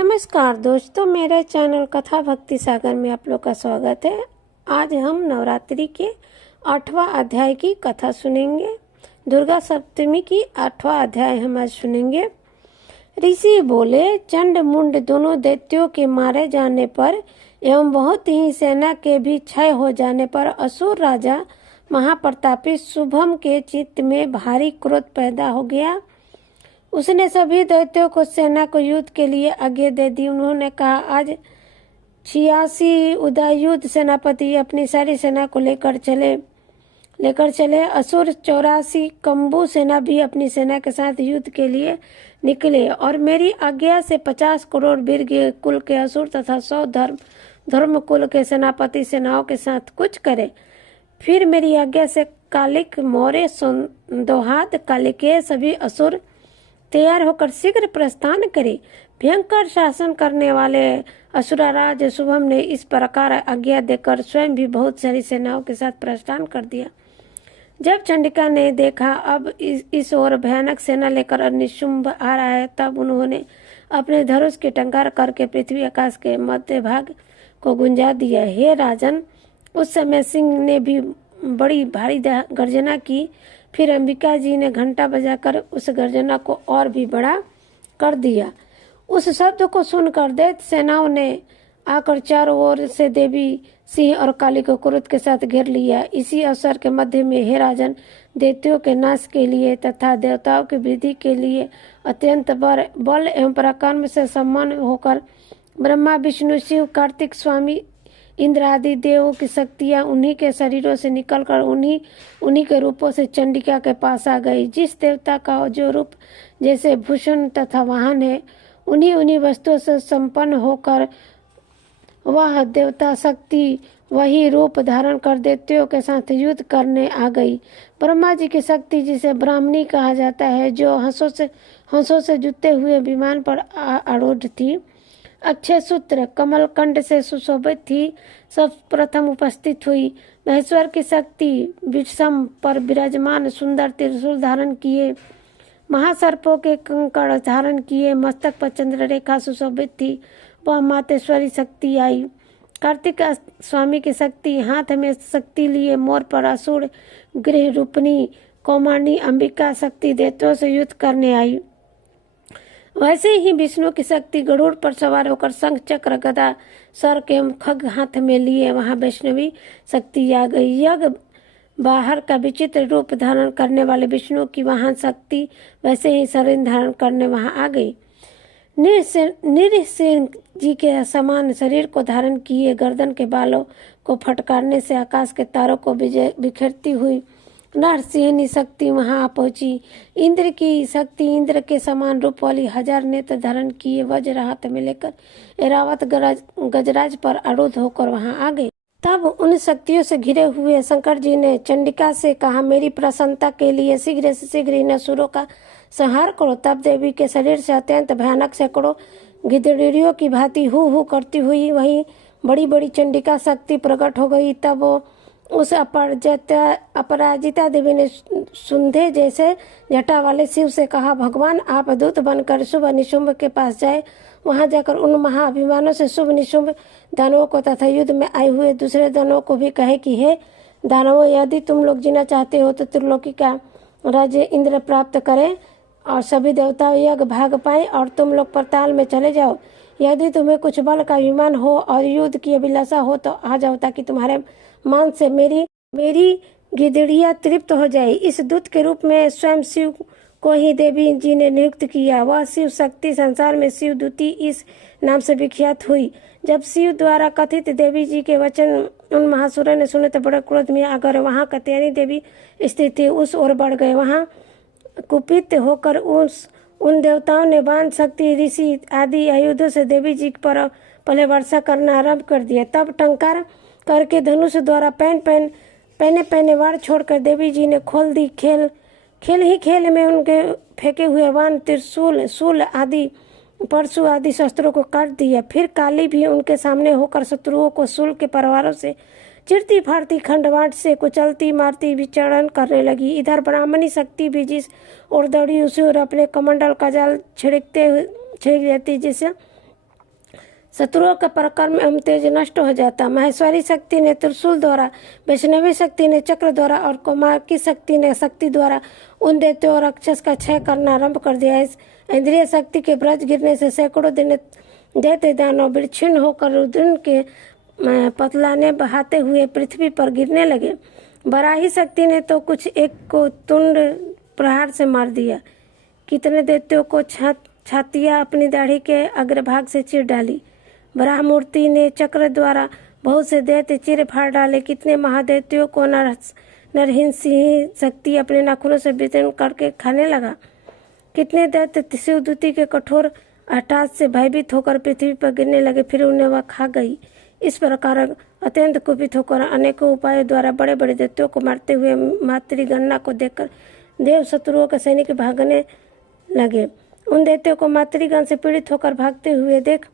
नमस्कार दोस्तों, मेरे चैनल कथा भक्ति सागर में आप लोग का स्वागत है। आज हम नवरात्रि के 8वां अध्याय की कथा सुनेंगे। दुर्गा सप्तमी की 8वां अध्याय हम आज सुनेंगे। ऋषि बोले, चंड मुंड दोनों दैत्यों के मारे जाने पर एवं बहुत ही सेना के भी क्षय हो जाने पर असुर राजा महाप्रतापी शुभम के चित्त में भारी क्रोध पैदा हो गया। उसने सभी दैत्यों को सेना को युद्ध के लिए आज्ञा दे दी। उन्होंने कहा, आज 86 उदयुक्त सेनापति अपनी सारी सेना को लेकर चले। असुर 84 कम्बु सेना भी अपनी सेना के साथ युद्ध के लिए निकले और मेरी आज्ञा से 50 करोड़ वीर कुल के असुर तथा 100 धर्म कुल के सेनापति सेनाओं के साथ कुछ करे। फिर मेरी आज्ञा से कालिक, मौर्य, दोहात, कालिके सभी असुर तैयार होकर शीघ्र प्रस्थान करे। भयंकर शासन करने वाले असुरराज शुभम ने इस प्रकार आज्ञा देकर स्वयं भी बहुत सारी सेनाओं के साथ प्रस्थान कर दिया। जब चंडिका ने देखा अब इस ओर भयानक सेना लेकर निशुंभ आ रहा है, तब उन्होंने अपने धनुष की टंकार करके पृथ्वी आकाश के मध्य भाग को गुंजा दिया। हे राजन, उस समय सिंह ने भी बड़ी भारी गर्जना की। फिर अंबिका जी ने घंटा बजाकर उस गर्जना को और भी बड़ा कर दिया। उस शब्द को सुनकर दैत्य सेनाओं ने आकर चारों ओर से देवी, सिंह और काली को क्रोध के साथ घेर लिया। इसी अवसर के मध्य में हे राजन, दैत्यों के नाश के लिए तथा देवताओं की वृद्धि के लिए अत्यंत बल एवं पराक्रम से सम्पन्न होकर ब्रह्मा, विष्णु, शिव, कार्तिक, स्वामी इंद्र आदि देवों की शक्तियां उन्हीं के शरीरों से निकलकर उन्हीं के रूपों से चंडिका के पास आ गई। जिस देवता का जो रूप जैसे भूषण तथा वाहन है, उन्हीं वस्तुओं से संपन्न होकर वह देवता शक्ति वही रूप धारण कर दैत्यों के साथ युद्ध करने आ गई। ब्रह्मा जी की शक्ति, जिसे ब्राह्मणी कहा जाता है, जो हंसों से जुते हुए विमान पर आरूढ़ थी, अक्षय सूत्र कमल कंड से सुशोभित थी, सब प्रथम उपस्थित हुई। महेश्वर की शक्ति विषम पर विराजमान सुंदर त्रिशूल धारण किए, महासर्पों के कंकड़ धारण किए, मस्तक पर चंद्र रेखा सुशोभित थी, वह मातेश्वरी शक्ति आई। कार्तिक स्वामी की शक्ति, हाथ में शक्ति लिए मोर पर असुर गृह रूपनी कौमारनी अंबिका शक्ति दैत्यों से युद्ध करने आई। वैसे ही विष्णु की शक्ति गरुड़ पर सवार होकर शंख, चक्र, गदा, सर्क एवं खग हाथ में लिए वहां वैष्णवी शक्ति आ गई। यज्ञ बाहर का विचित्र रूप धारण करने वाले विष्णु की वहां शक्ति वैसे ही शरीर धारण करने वहां आ गई। नृसिंह जी के समान शरीर को धारण किए, गर्दन के बालों को फटकारने से आकाश के तारों को बिखेरती हुई नरसिंहनी शक्ति वहां पहुंची। इंद्र की शक्ति इंद्र के समान रूप वाली 1000 नेत्र धारण किए वज्र हाथ में लेकर ऐरावत गजराज पर आरूढ़ होकर वहां आ गए। तब उन शक्तियों से घिरे हुए शंकर जी ने चंडिका से कहा, मेरी प्रसन्नता के लिए शीघ्र से शीघ्र इन असुरों का संहार करो। तब देवी के शरीर से अत्यंत भयानक सैकड़ों गिद्धड़ियों की भांति हु करती हुई वही बड़ी बड़ी चंडिका शक्ति प्रकट हो गई। तब उस अपराजिता देवी ने सुंधे जैसे जटा वाले शिव से कहा, भगवान आप दूत बनकर शुभ निशुंभ के पास जाए। वहां जाकर उन महाअभिमानों से शुभ निशुंभ दानवों को तथा युद्ध में आए हुए दूसरे दानवों को भी कहे कि हे दानवों, यदि तुम लोग जीना चाहते हो तो त्रिलोकी का राज्य इंद्र प्राप्त करें और सभी देवता यज्ञ भाग पाए और तुम लोग पाताल में चले जाओ। यदि तुम्हें कुछ बल का अभिमान हो और युद्ध की अभिलाषा हो तो आ जाओ, ताकि तुम्हारे मान से मेरी गिदड़िया तृप्त हो जाए। इस दूत के रूप में स्वयं शिव को ही देवी जी ने नियुक्त किया। वह शिव शक्ति संसार में शिव दूती इस नाम से विख्यात हुई। जब शिव द्वारा कथित देवी जी के वचन उन महासुरों ने सुने तो बड़े क्रोध में आकर वहां कात्यायनी देवी स्थित थी, उस ओर बढ़ गए। वहां कुपित होकर उन देवताओं ने बाण, शक्ति, ऋषि आदि आयुधों से देवी जी पर पहले वर्षा करना आरंभ कर दिया। तब टंकार करके धनुष द्वारा पहने वार छोड़कर देवी जी ने खोल दी। खेल में उनके फेंके हुए बाण, त्रिशूल, शूल आदि परशु आदि शस्त्रों को काट दिया। फिर काली भी उनके सामने होकर शत्रुओं को शूल के परवारों से चिरती फाड़ती, खंडवाट से कुचलती मारती विचरण करने लगी। इधर ब्राह्मणी शक्ति भी जिस और दौड़ी उसी और अपने कमंडल का जाल छिड़क देती, जिससे शत्रुओं का पराक्रम एवं तेज नष्ट हो जाता। माहेश्वरी शक्ति ने त्रिशूल द्वारा, वैष्णवी शक्ति ने चक्र द्वारा और कौमाकी शक्ति ने शक्ति द्वारा उन दैत्यों और राक्षस का क्षय करना आरंभ कर दिया। इस इंद्रिय शक्ति के वज्र गिरने से सैकड़ों दिन दैत्य दानव विच्छिन्न होकर रुद्र के पतलाने बहाते हुए पृथ्वी पर गिरने लगे। बराही शक्ति ने तो कुछ एक को तुंड प्रहार से मार दिया। कितने दैत्यों को छातियां अपनी दाढ़ी के अग्रभाग से चीर डाली। बराह मूर्ति ने चक्र द्वारा बहुत से दैत्य चीर फाड़ डाले। कितने महादैत्यों को नरहीन सिंह शक्ति अपने नाखूनों से विदीर्ण करके खाने लगा। कितने दैत्य शिवदूती के कठोर हठात से भयभीत होकर पृथ्वी पर गिरने लगे, फिर उन्हें वह खा गई। इस प्रकार अत्यंत कुपित होकर अनेकों उपायों द्वारा बड़े बड़े दैत्यों को मारते हुए मातृगणना को देखकर देव शत्रुओं के सैनिक भागने लगे। उन दैत्यों को मातृगण से पीड़ित होकर भागते हुए देख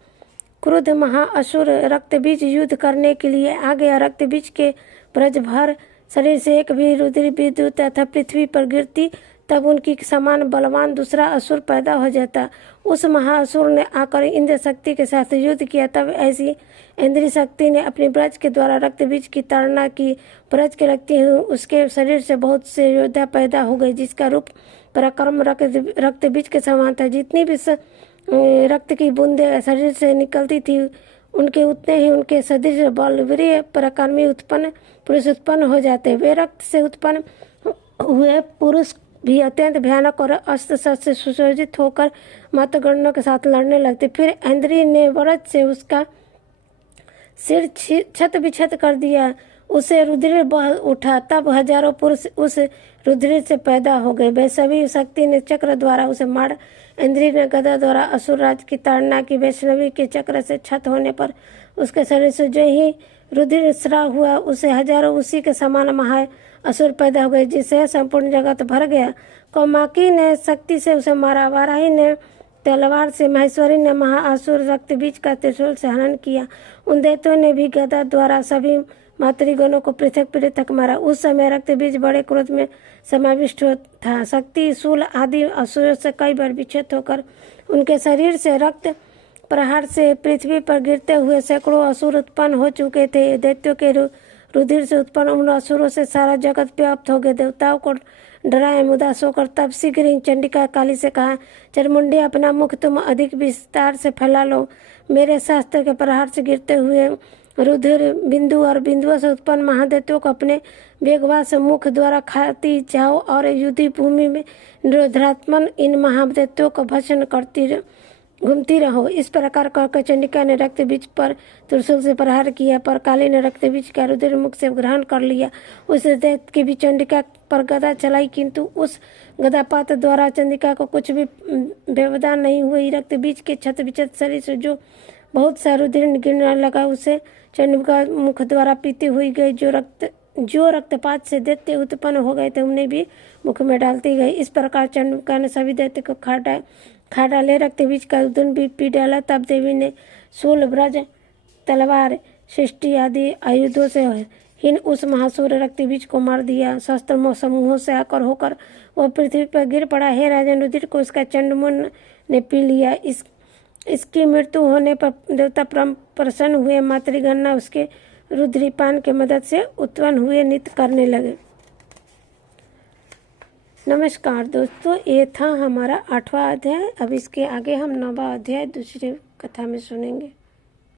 क्रुद्ध महाअसुर रक्तबीज युद्ध करने के लिए आ गया। रक्तबीज के ब्रज भर शरीर से एक भी रुधिर बिंदु तथा पृथ्वी पर गिरती, तब उनकी समान बलवान दूसरा असुर पैदा हो जाता। उस महाअसुर ने आकर इंद्र शक्ति के साथ युद्ध किया। तब ऐसी इंद्रिय शक्ति ने अपनी ब्रज के द्वारा रक्तबीज की ताड़ना की। ब्रज के लगते हुए उसके शरीर से बहुत से योद्धा पैदा हो गए, जिसका रूप पराक्रम रक्तबीज के समान था। जितनी भी रक्त की बूंदें शरीर से निकलती थी, उनके उतने ही उनके सदृश बलवीर पराक्रमी पुरुष उत्पन्न हो जाते। वे रक्त से उत्पन्न हुए पुरुष भी अत्यंत भयानक और अस्त्र शस्त्र से सुसज्जित होकर मतगणों के साथ लड़ने लगते। फिर इंद्री ने वरद से उसका सिर छत बिछत कर दिया। उसे रुधिर बह उठा। तब हजारों पुरुष उस रुधिर से पैदा हो गए। वैष्णवी शक्ति ने चक्र द्वारा उसे मार। इंद्री ने गदा द्वारा असुर राज की ताड़ना की। वैष्णवी के चक्र से छत होने पर उसके शरीर से जो ही रुधिर स्राव हुआ, उसे हजारों उसी के समान महा असुर पैदा हो गए, जिससे संपूर्ण जगत भर गया। कौमाकी ने शक्ति से उसे मारा। वाराही ने तलवार से, महेश्वरी ने महाअसुर रक्तबीज का त्रिशूल से हनन किया। उन दैत्यों ने भी गदा द्वारा सभी मातृगणों को पृथक पृथक मारा। उस समय रक्तबीज बड़े क्रोध में समाविष्ट था। शक्ति शूल आदि असुरों से कई बार विच्छेद होकर उनके शरीर से रक्त प्रहार से पृथ्वी पर गिरते हुए सैकड़ों असुर उत्पन्न हो चुके थे। दैत्यों के रुधिर से उत्पन्न उन असुरों से सारा जगत व्याप्त हो गए। देवताओं को डराए उदास होकर तब शीघ्र ही चंडिका काली से कहा, चरमुंडी अपना मुख तुम अधिक विस्तार से फैला लो। मेरे शास्त्र के प्रहार से गिरते हुए रुधिर बिंदु और बिंदुओं से उत्पन्न महादैत्यों को अपने वेगवान से मुख द्वारा खाती जाओ और युद्ध भूमि में निरोधात्मन इन महादैत्यों को भस्म करती घूमती रहो। इस प्रकार कहकर चंडिका ने रक्तबीज पर त्रिशूल से प्रहार किया, पर काली ने रक्तबीज का रुधिर मुख से ग्रहण कर लिया। उस दैत्य की भी चंडिका पर गदा चलाई, किंतु उस गदापात द्वारा चंडिका को कुछ भी व्यवधान नहीं हुई। रक्तबीज के छत विछत शरीर से जो बहुत सा रुधिर गिरने लगा, उसे चंडिका मुख द्वारा पीती हुई गई। जो रक्तपात से दैत्य उत्पन्न हो गए थे, उन्हें भी मुख में डालती गई। इस प्रकार चंडिका ने सभी दैत्य को खा डाले। रक्तबीज का उदन भी पी डाला। तब देवी ने शूल, ब्रज, तलवार, सृष्टि आदि आयुधों से हीन उस महासुर रक्तबीज को मार दिया। शस्त्र समूहों से आकर होकर वह पृथ्वी पर गिर पड़ा। हे राजन, रुधिर को उसका चंडमुंड ने पी लिया। इसकी मृत्यु होने पर देवता प्रसन्न हुए। मातृगणना उसके रुद्रीपान के मदद से उत्पन्न हुए नृत्य करने लगे। नमस्कार दोस्तों, ये था हमारा 8वां अध्याय। अब इसके आगे हम 9वां अध्याय दूसरी कथा में सुनेंगे।